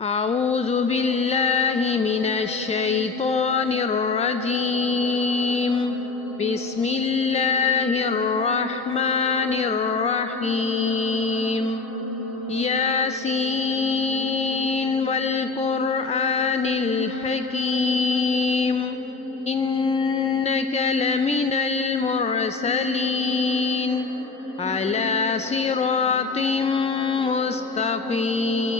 أعوذ بالله من الشيطان الرجيم. بسم الله الرحمن الرحيم. ياسين والقرآن الحكيم إنك لمن المرسلين على صراط مستقيم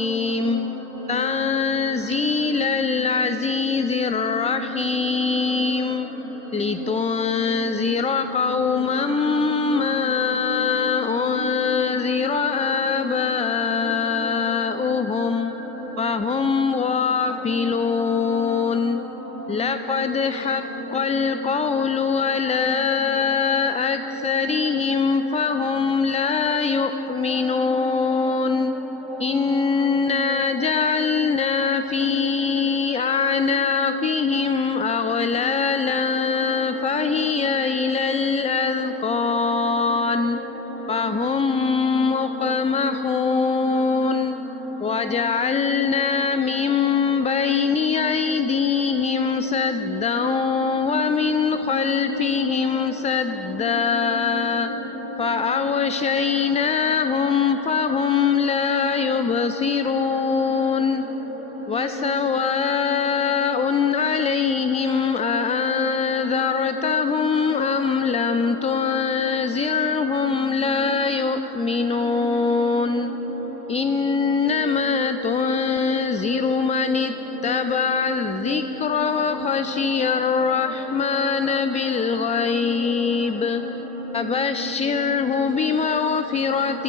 تنزيل العزيز الرحيم لتنذر قوما ما أنذر آباؤهم فهم غافلون لقد حق القول على أكثرهم فهم لا يؤمنون إنا جعلنا في أعناقهم أغلالا فهي إلى الأذقان فهم مقمحون وجعلنا من بين أيديهم سدا ومن خلفهم سدا فأغشيناهم فهم لا يبصرون وسواء عليهم أأنذرتهم أم لم تنذرهم لا يؤمنون إنما تنذر من اتبع الذكر وخشي الرحمن بالغيب فبشره بمغفرة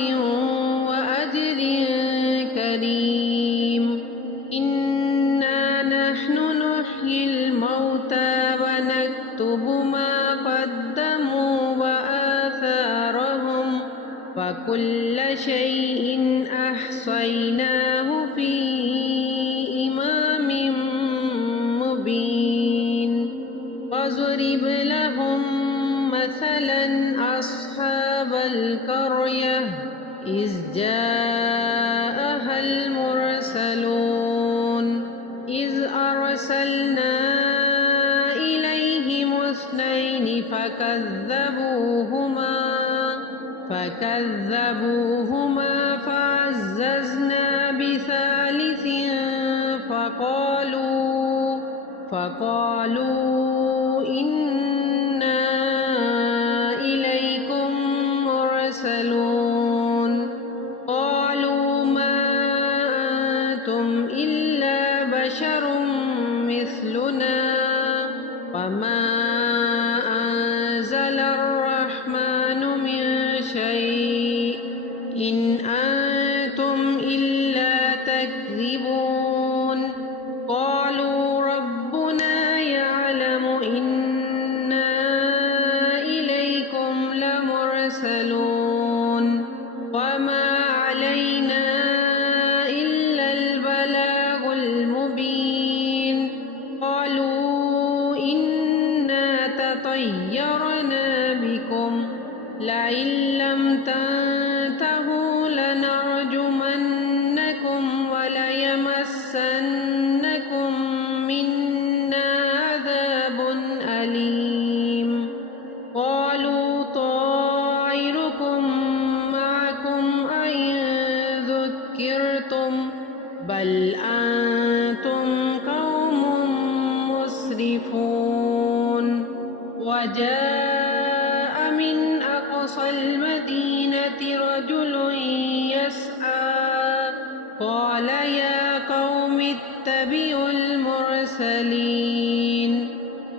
وأجر كريم إنا نحن نحيي الموتى ونكتب ما قدموا وآثارهم وكل شيء أحصيناه في إمام مبين واضرب لهم مثلا أصحاب القرية إذ جاءها المرسلون إذ أرسلنا إليهم اثنين فكذبوهما فعززنا بثالث فقالوا إنا إليكم مرسلون قالوا ما أنتم إلا بشر مثلنا وما أنزل الرحمن من شيء إن أنتم إلا تكذبون قالوا ربنا يعلم إنا إليكم لمرسلون وما علينا إلا البلاغ المبين قالوا إنا تطيرنا بكم لئن لم تنتهوا لنرجمنكم وليمسنكم منا عذاب أليم قالوا طائركم معكم أئن ذكرتم بل أنتم قوم مسرفون وجاء من أقصى المدينة رجل يسعى قال يا قوم اتبعوا المرسلين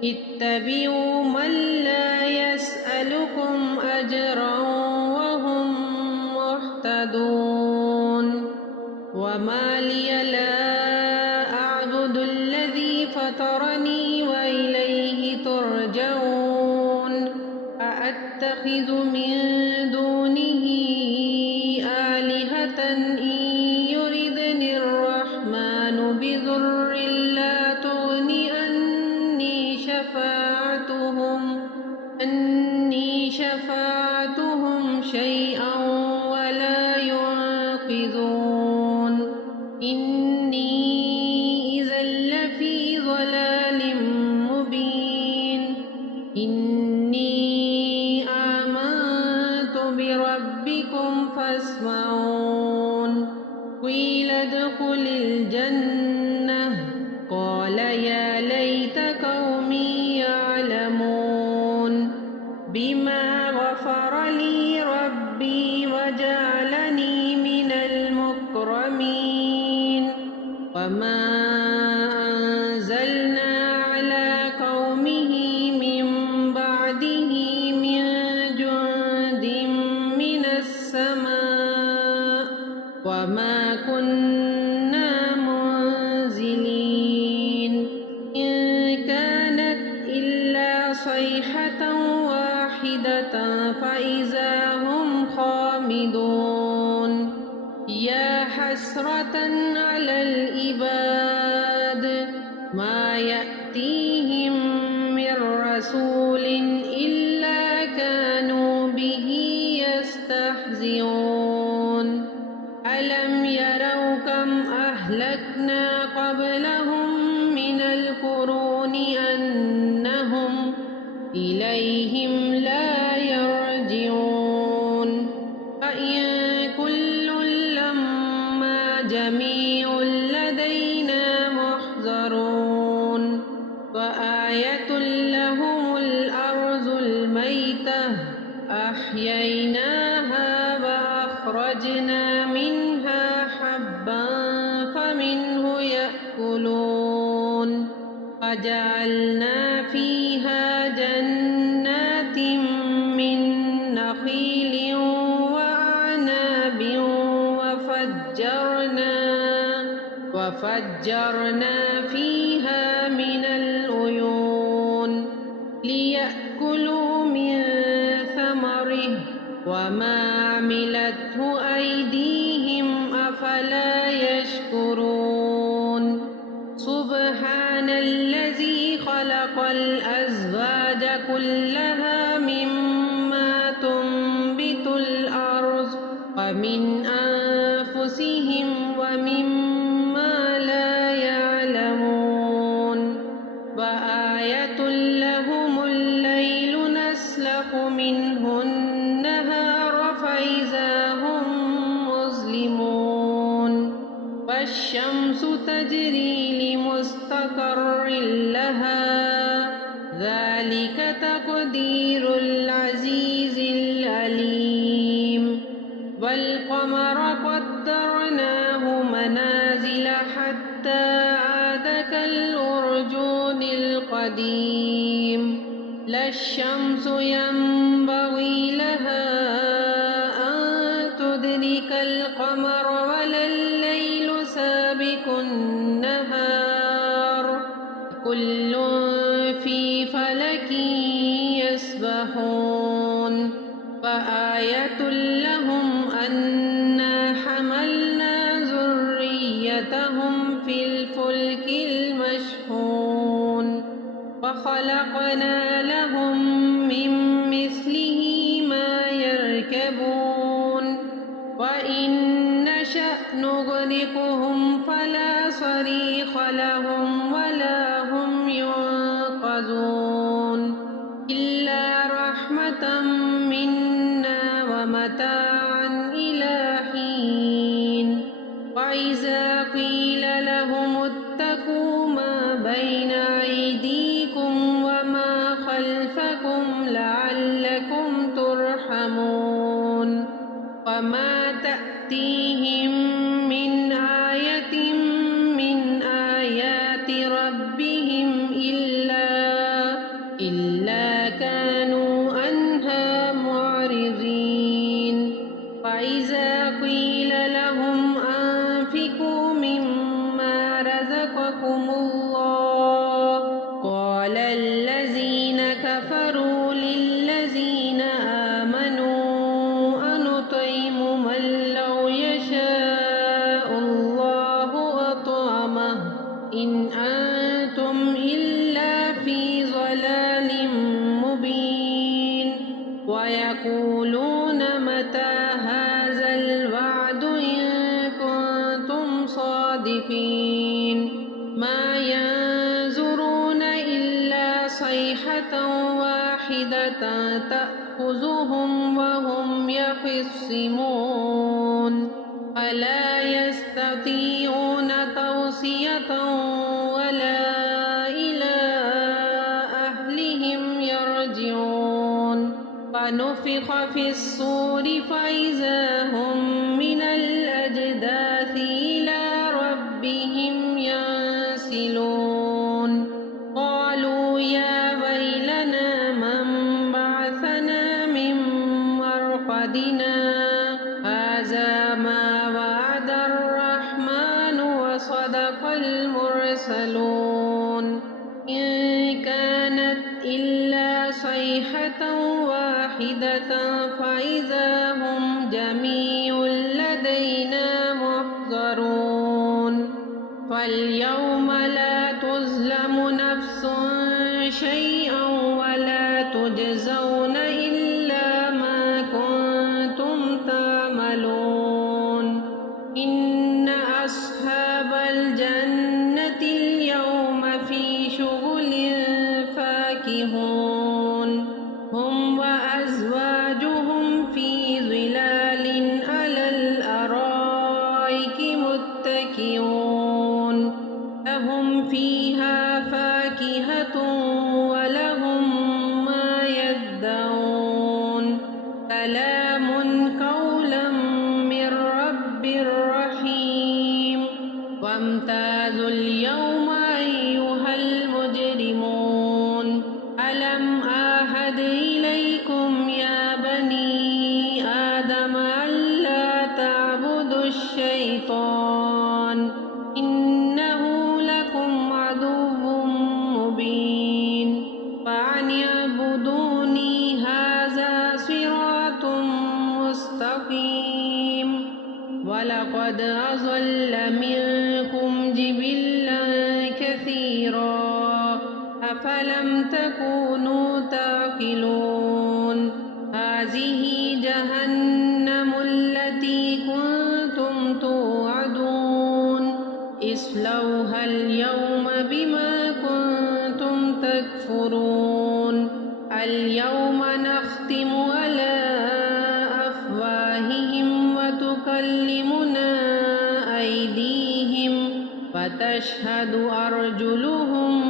اتبعوا من لا يسألكم أجرا وهم مهتدون وما لي لا أعبد الذي فطرني وإليه ترجعون أأتخذ من دونه آلهة إن يردني الرحمن بضر لا تغن عني شفاعتهم شيئا ولا ينقذون إني إذا لفي ضلال مبين إني آمنت بربكم فاسمعون قيل ادخل الجنة قال يا ليت قومي يعلمون بما غفر لي ربي وجعلني من المكرمين وما أنزلنا على قومه من بعده من جند من السماء وما كنا منزلين إن كانت إلا صيحة واحدة فإذا هم خامدون يا حسرة على العباد ما يأتيهم من رسول إلا كانوا به يستهزئون ألم يروا كم أهلكنا قبلهم من القرون أنهم إليهم لا يرجعون فإن كل لما جميع لدينا محضرون وآية لهم الأرض الميتة أحييناها وأخرجنا منها حبا فمنه يأكلون وجعلنا فيها جنات من نخيل وأعناب وفجرنا فيها من العيون ليأكلوا من ثمره وما عملته أيديهم أفلا يشكرون سبحان الذي خلق الأزواج كلها مما تنبت الأرض ومن أنفسهم ومما لا يعلمون وآية لهم الليل نسلخ منه النهار فإذا هم مظلمون والشمس تجري لمستقر لها ذلك تقدير العزيز العليم والقمر قدرناه منازل حتى عاد كالأرجون القديم لا الشمس ينبغي لها أن تدرك القمر ولا الليل سابق النهار كل في فلك يسبحون فآية لهم أنا حملنا ذريتهم في الفلك المشحون وخلقنا لهم من مثله ما يركبون وإن نشأ نغرقهم فلا صريخ لهم ولا هم ينقذون إلا رحمة منا ومتاعا إلى حين وإذا قيل لهم اتقوا ما بين أيديكم وما خلفكم لعلكم ترحمون وما تأتيهم من آية من آيات ربهم إلا كانوا عنها معرضين وإذا قيل لهم أنفقوا مما رزقكم الله قال الذين كفروا للذين آمنوا أنطعم من لو يشاء الله أطعمه إن أنتم إلا في ضلال مبين ويقولون متى هذا الوعد إن كنتم صادقين ما ينظرون إلا صيحة واحدة تأخذهم وهم يخصمون فلا يستطيعون توصية ولا إلى أهلهم يرجعون فنفخ في الصور فإذا هم من الأجداث إلى ربهم ينسلون قالوا يا ويلنا من بعثنا من مرقدنا هذا ما وعد الرحمن وصدق المرسلون إن كانت إلا صيحة واحدة فإذا هم جميع لدينا محضرون فاليوم لا تظلم نفس شيئا ولا تجزون إلا ما كنتم تعملون إن أصحاب الجنة اليوم في شغل فاكهون هم وأزواجهم في ظلال على الأرائك متكئون لهم فيها فاكهة ولهم ما يدعون سلام قولا من رب رحيم وامتازوا اليوم أيها المجرمون ألم أعهد إليكم يا بني آدم ألا تعبدوا الشيطان إنه لكم عدو مبين فأن اعبدوني هذا صراط مستقيم ولقد أضل منكم جبلا كثيرا أفلم تكونوا تعقلون هذه جهنم التي كنتم توعدون اصلوها اليوم بما كنتم تكفرون اليوم نختم على أفواههم وتكلمنا أيديهم وتشهد أرجلهم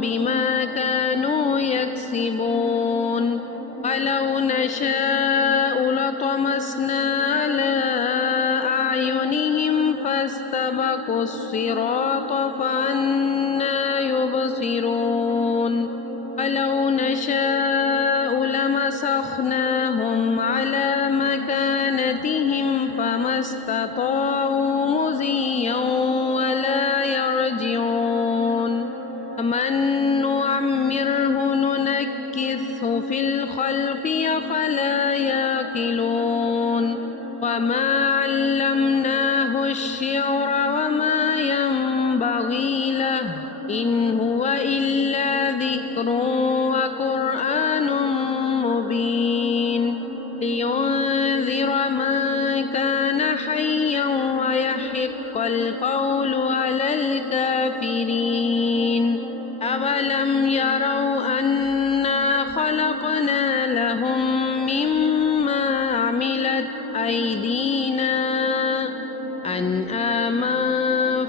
بما كانوا يكسبون ولو نشاء لطمسنا على أعينهم فاستبقوا الصراط فأنى يبصرون ولو نشاء لمسخناهم على مكانتهم فما استطاعوا مضيا ولا يرجعون من نعمره ننكثه في الخلق أفلا يعقلون وما علمناه الشعر وما ينبغي له إن هو إلا ذكر وقرآن مبين لينذر من كان حيا ويحق القول على الكافرين أولم يروا أنا خلقنا لهم مما عملت أيدينا أنعاما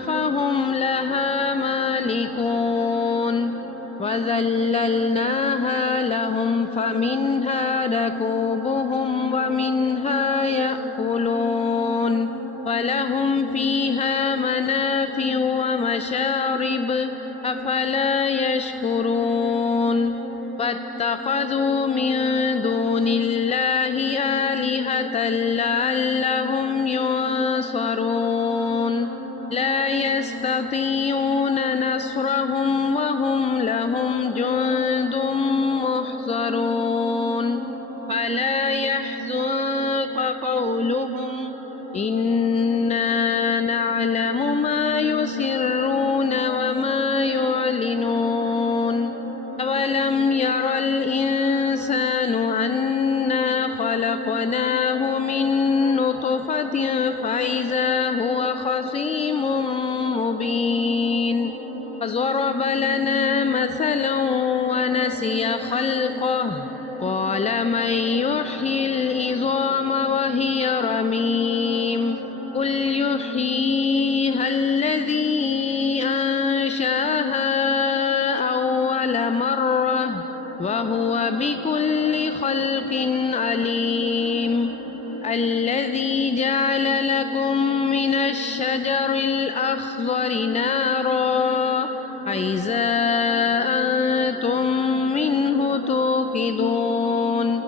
فهم لها مالكون وذللناها لهم فمنها ركوبهم ومنها يأكلون ولهم فيها منافع ومشارب أفلا يشكرون واتخذوا من دون الله آلهة لعلهم ينصرون لا يستطيعون نصرهم وهم لهم جند محضرون فلا يحزنك قولهم إنا نعلم ما يسرون وما يعلنون أولم ير الإنسان أنا خلقناه من نطفة فإذا هو خصيم مبين فضرب لنا مثلا ونسي خلقه قال من يحيي العظام وهي رميم قل يحييها الذي أنشاها أول مرة وهو بكل خلق عليم الذي جعل لكم من الشجر الأخضر نارا إذا أنتم منه توقدون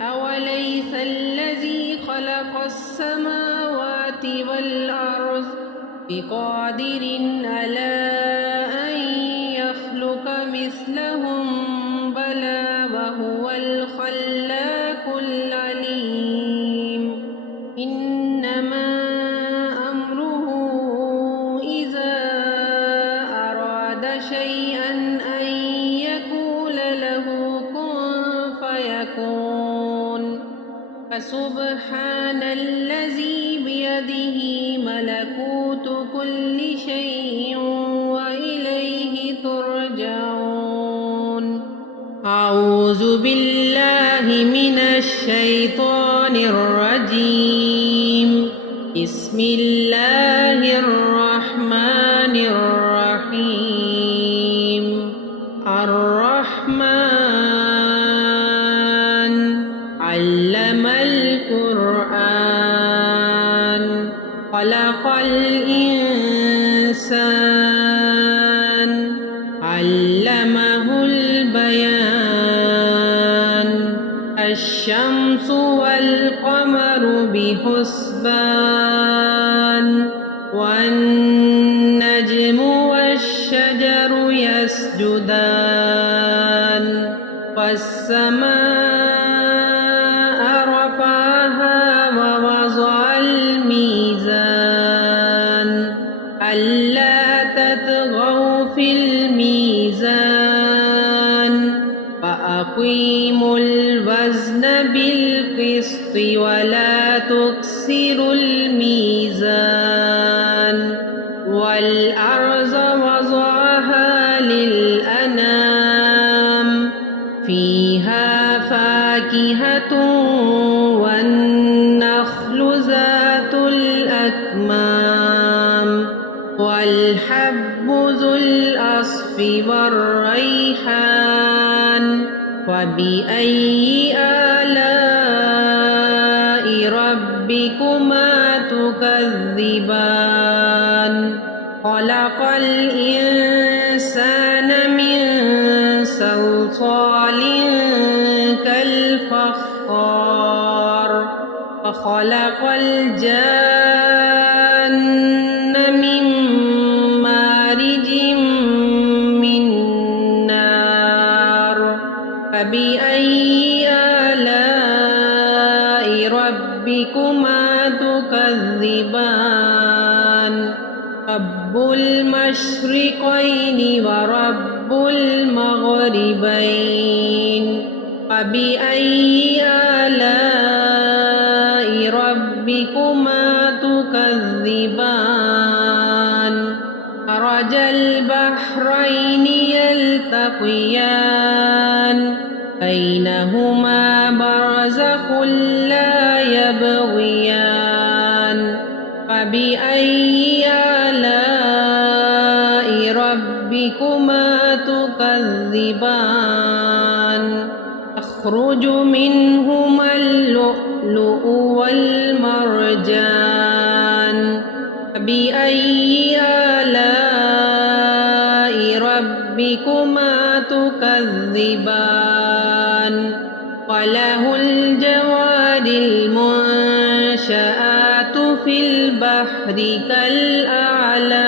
أوليس الذي خلق السماوات والأرض بقادر على أن يخلق مثلهم بلى وهو الخلاق العليم إنما أمره إذا أراد شيئا أن يقول له كن فيكون فسبحان الذي بيده ملكوت كل شيء وإليه ترجعون أعوذ بالله من الشيطان الرجيم بسم الله الرحمن الرحيم الرحمن علم القرآن خلق الإنسان علمه البيان الشمس والقمر بحسبان والنجم والشجر يسجدان والسماء رفعها ووضع الميزان ألا تطغوا في الميزان وأقيموا الوزن بالقسط ولا تخسروا الميزان والأرض وضعها للأنام فيها فاكهة والنخل ذات الأكمام والحب ذو العصف والريحان وبأي آلاء ربكما تكذبان خلق الإنسان من صلصال كالفخار وخلق الجان من مارج من نار فبأي آلاء ربكما تكذبان رب المشرقين ورب المغربين فبأي آلاء ربكما تكذبان مرج البحرين يلتقيان بينهما برزخ لا يبغيان فبأي آلاء ربكما تكذبان يخرج منهما اللؤلؤ والمرجان فبأي آلاء ربكما تكذبان وله الجوار المنشآت في البحر كالأعلام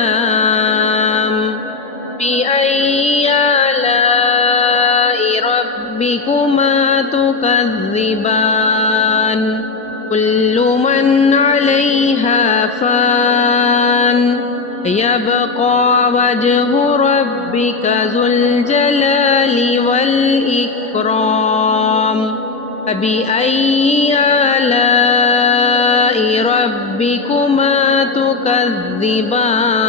بأي آلاء ربكما تكذبان كل من عليها فان يبقى وجه ربك ذو الجلال والإكرام فبأي آلاء ربكما تكذبان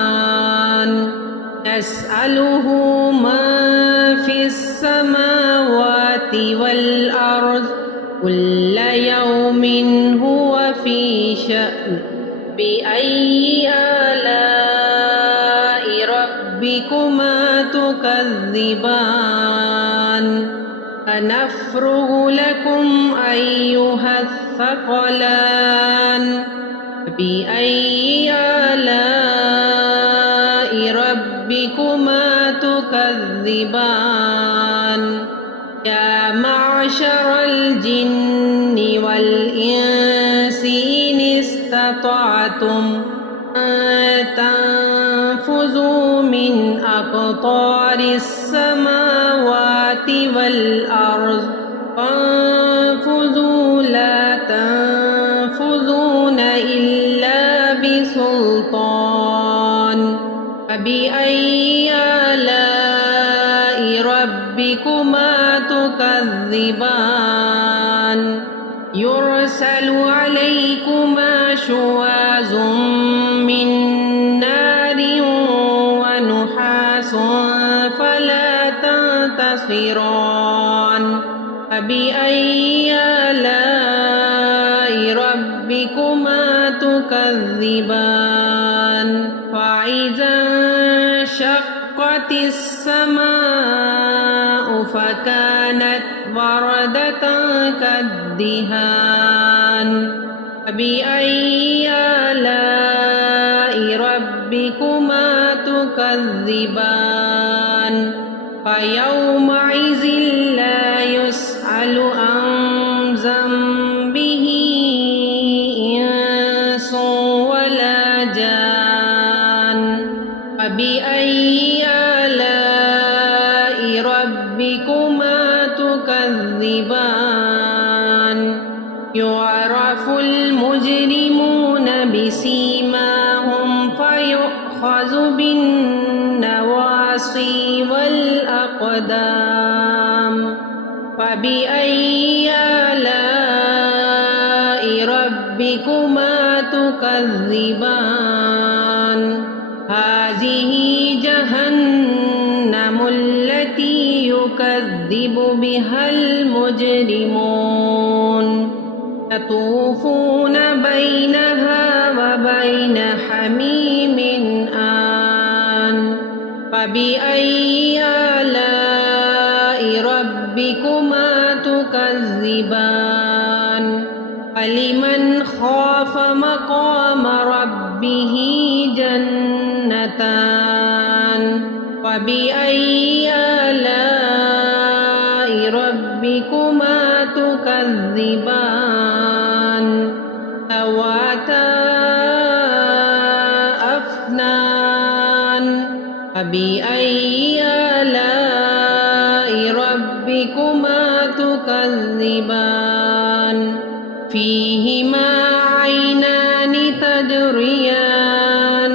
يسأله ما في السماوات والأرض كل يوم هو في شأن بأي آلاء ربكما تكذبان سنفرغ لكم أيها الثقلان بأي آلاء ربكما تكذبان يا معشر الجن والإنس إن استطعتم أن تنفذوا من أقطار السماوات والأرض فانفذوا لا تنفذون إلا بسلطان فبأي آلاء ربكما تكذبان يرسل عليكما شواظ من نار ونحاس فلا تنتصران فبأي آلاء ربكما تكذبان فإذا انشقت السماء فكانت وردة كالدهان فبأي آلاء ربكما تكذبان فيومئذ لا يسأل عن ذنبه إنس ولا جان فبأي آلاء ربكما تكذبان يعرف المجرمون بسيماهم فيؤخذ بالنواصي والأقدام فبأي آلاء ربكما تكذبان هذه جهنم التي يكذب بها المجرمون يطوفون بينها وبين حميم آن فبأي آلاء ربكما تكذبان فلمن خاف مقام ربه جنتان فبأي آلاء ربكما تكذبان ذواتا أفنان فبأي آلاء ربكما تكذبان فيهما عينان تجريان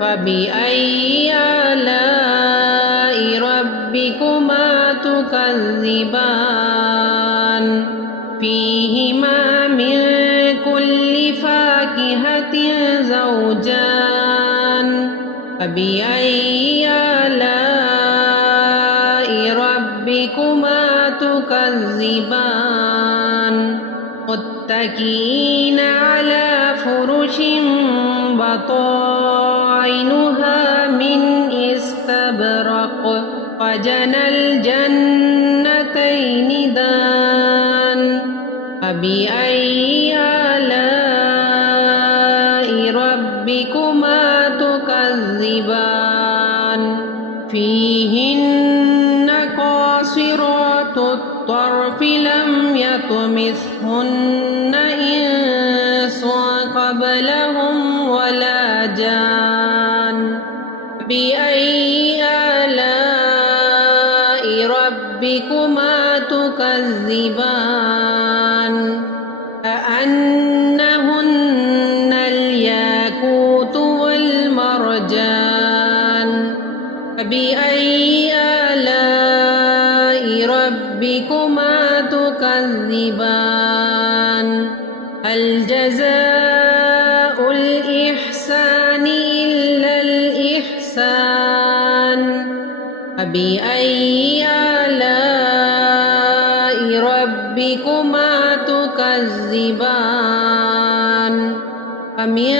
فبأي آلاء ربكما تكذبان فيهما من كل فاكهة زوجان فبأي آلاء ربكما تكذبان متكئين على فرش بطائنها من استبرق وجنى الجنتين دان فبأي آلاء ربكما تكذبان فيهن قاصرات الطرف لم يطمثهن إنس قبلهم ولا جان بأي آلاء ربكما تكذبان كأنهن الياقوت والمرجان فبأي آلاء ربكما تكذبان هل جزاء الإحسان إلا الإحسان فبأي آلاء ربكما تكذبان ومن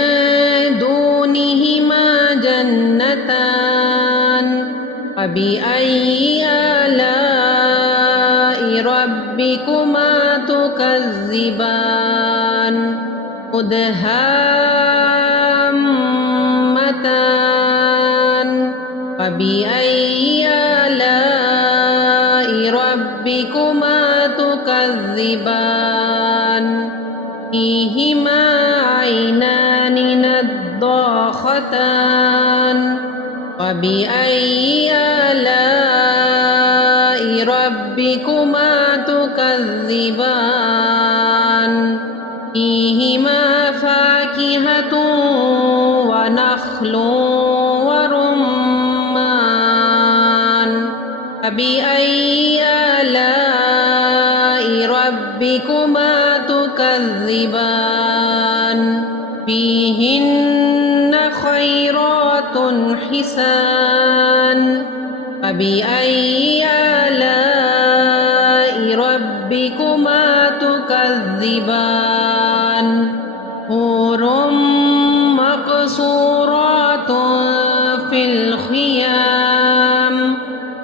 دونهما جنتان فبأي آلاء ربكما تكذبان مدهامتان فبأي آلاء ربكما تكذبان فيهما عينان نضاختان فبأي آلاء ربكما تكذبان فيهما فاكهة ونخل ورمان فبأي آلاء ربكما تكذبان فيهن خيرات حسان فبأي آلاء ربكما تكذبان حور مقصورات في الخيام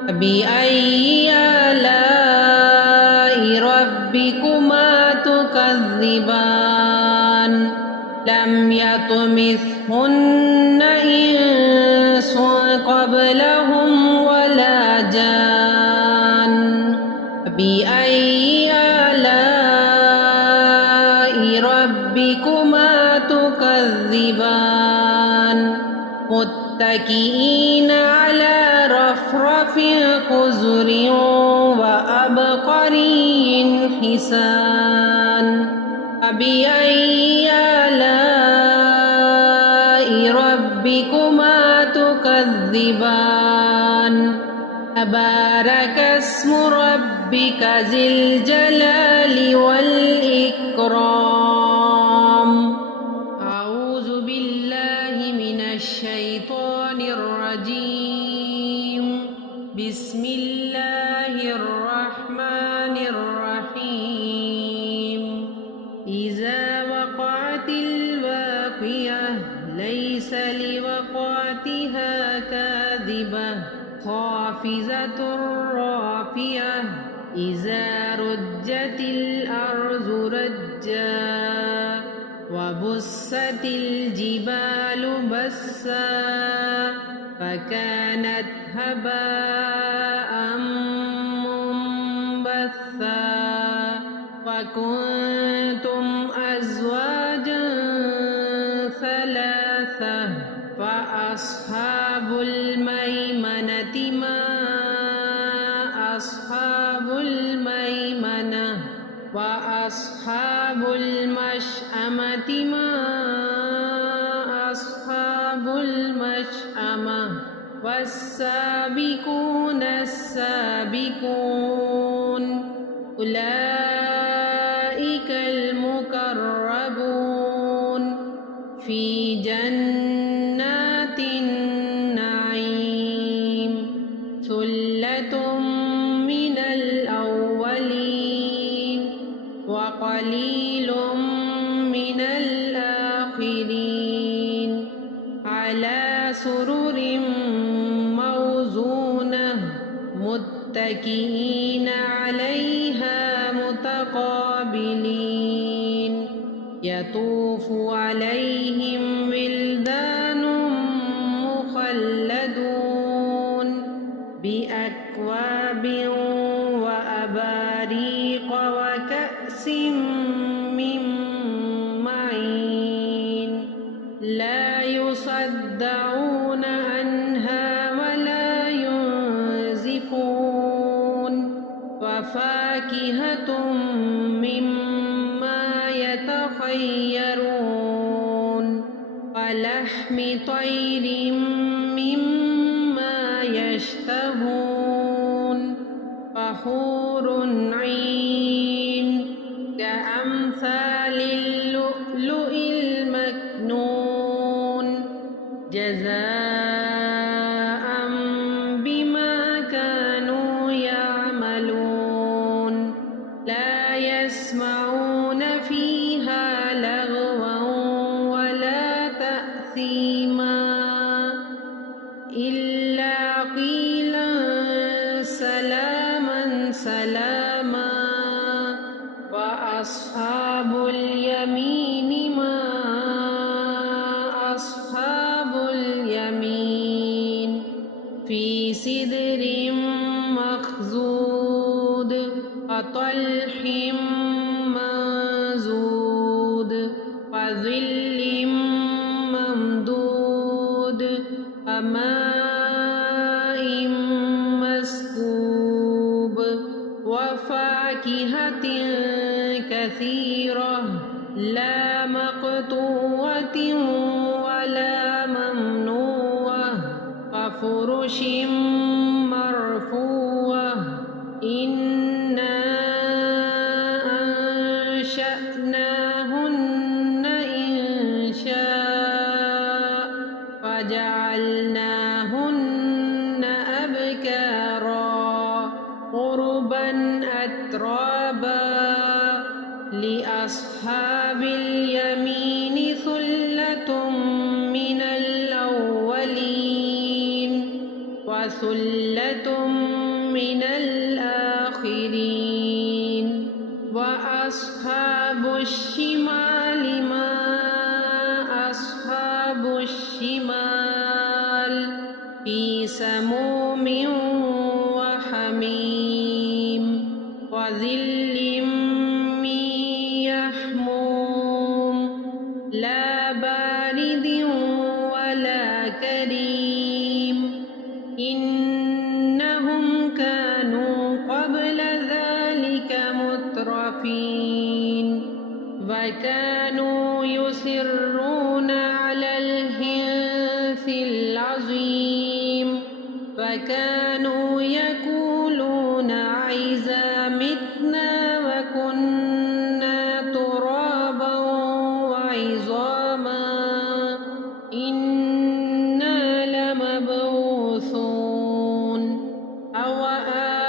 فبأي آلاء ربكما تكذبان لم يطمثهن إنس قبلهم ولا جان فبأي آلاء ربكما تكذبان متكئين على رفرف خضر وعبقري حسان فبأي آلاء ربكما تكذبان تبارك اسم ربك ذي الجلال والإكرام أعوذ بالله من الشيطان الرجيم بسم الله الرحمن الرحيم إذا وقعت الواقعة ليس لوقعتها كاذبة خافضة رافعة إذا رجت الأرض رجا وبست الجبال بسا فكانت هباء منبثا وكنتم أزواجا ثلاثة فأصحاب الميمنة ما أصحاب الميمنة وأصحاب المشأمة ما أصحاب المشأمة والسابقون السابقون أولئك المقربون في جنات النعيم ثلة من الأولين وقليل من الآخرين على سرر موزونة متكئين عليها متقابلين يطوف عليهم ولدان مخلدون بأكواب وأباريق وكأس من معين لا يصدعون عنها ولا ينزفون وفاكهة مما يتخيرون ولحم طير مما يشتهون فحور عين كأمثال اللؤلؤ المكنون جزاء إلا قيلا سلاما سلاما وأصحاب اليمين ما أصحاب اليمين في سدر مخضود وطلح منضود وظل ممدود وماء مسكوب وفاكهة كثيرة لا مقطوعة ولا ممنوعة وفرش مرفوعة إنا أنشأناهن إنشاء وجعلناهن أبكارا عربا أترابا لأصحاب اليمين ثلة من الأولين وثلة من الآخرين وأصحاب الشمال ما أصحاب الشمال في سموم وحميم وظل من يحموم لا بارد ولا كريم إنهم كانوا قبل ذلك مترفين وكانوا يصرون على الحنث العظيم وكانوا يقولون أإذا متنا وكنا ترابا وعظاما إنا لمبعوثون أو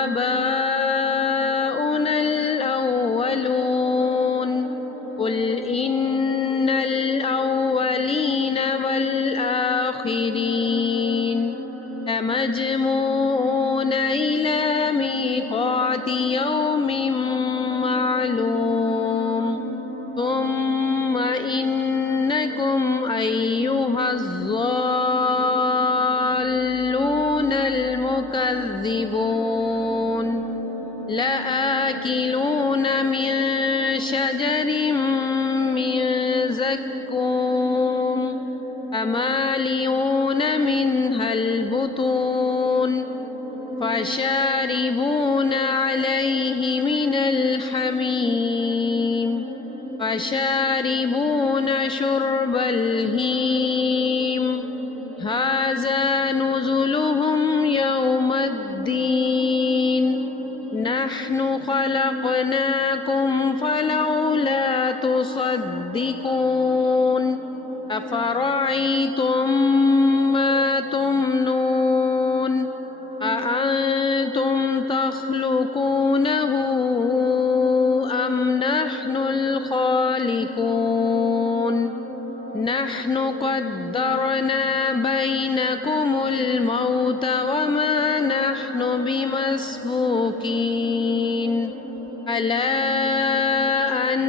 آباؤنا الأولون قل إن الأولين والآخرين لمجموعون إلى ميقات يوم معلوم ثم إنكم أيها الضالون المكذبون لآكلون من شجر من زقوم فمالئون منها البطون فشاربون عليه من الحميم فشاربون شرب الهيم هذا نزلهم يوم الدين نحن خلقناكم فلولا تصدقون أفرأيتم ما تمنون أأنتم تخلقونه أم نحن الخالقون نحن قدرنا بينكم الموت وما نحن بمسبوقين ألا أن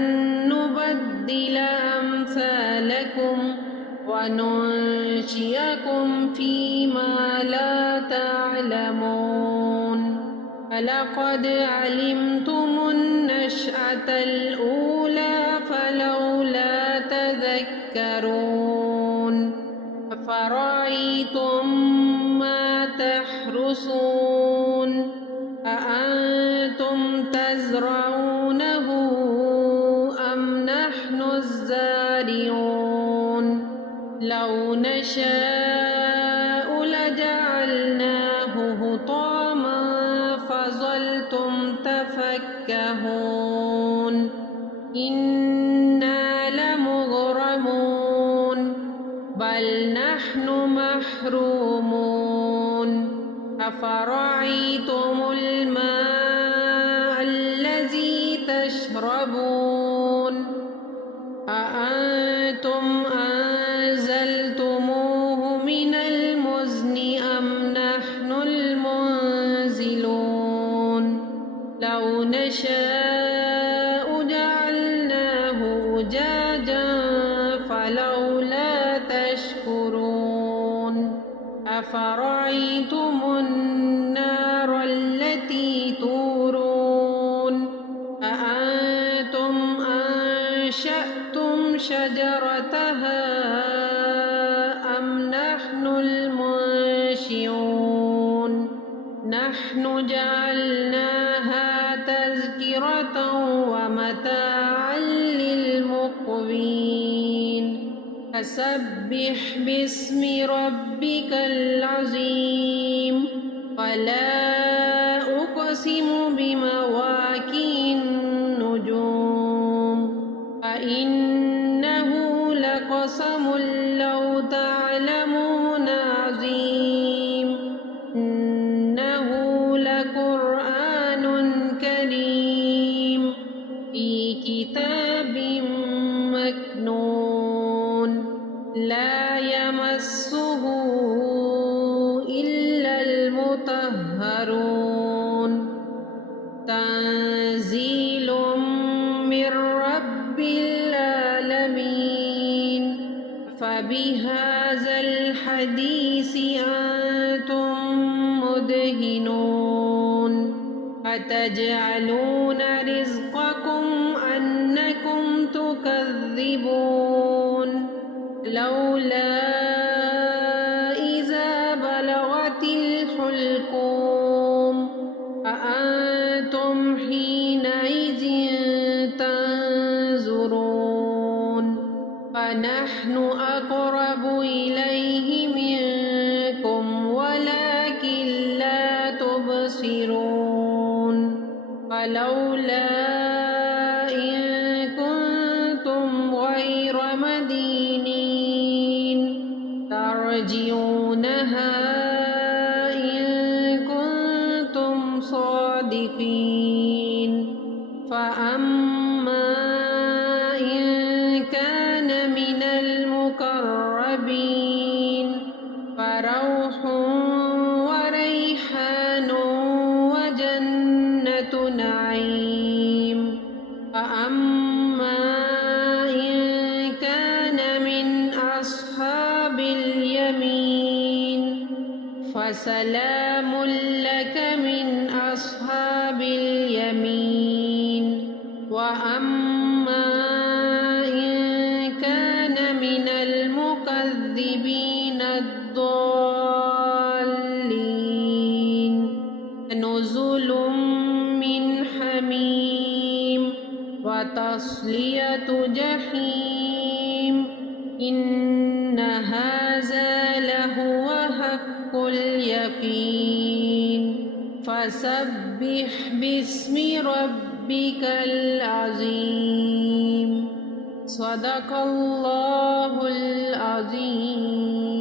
نبدل أمثالكم وننشئكم فيما لا تعلمون فلقد علمتم النشأة الأولى فلولا تذكرون أفرأيتم ما تحرثون أأنتم تزرعونه أم نحن الزارعون لو نشاء لجعلناه حطاما فظلتم تفكهون إنا لمغرمون بل نحن محرومون أفرأيتم الماء الذي تشربون أأنتم أنزلتموه من المزن نشاء جعلناه أجاجا فلولا تشكرون أفرأيتم النار التي تورون أأنتم أنشأتم شجرتها أم نحن المنشئون نحن جعلناها تذكرة ومتاعا للمقوين فسبح باسم ربك العظيم ولا أقسم بمواقع النجوم فإنه لقسم لو تعلمون عظيم إنه لقرآن كريم في كتاب مكنون لا يمسه إلا المطهرون تنزيل من رب العالمين فبهذا الحديث أنتم مدهنون أتجعلون رزقكم أنكم تكذبون لولا إذا بلغت الحلقوم أأنتم حينئذ تنظرون فنحن أقرب إليه منكم ولكن لا تبصرون فلولا إن كنتم غير مدينين ترجعونها إن كنتم صادقين فأما إن كان من المقربين فروح وريحان وجنة نعيم فأما إن كان من أصحاب اليمين فسلام لك من أصحاب اليمين وأما إن كان من المكذبين الضالين نزل من حميم وتصلية جحيم إن هذا لهو حق اليقين فسبح باسم ربك العظيم صدق الله العظيم.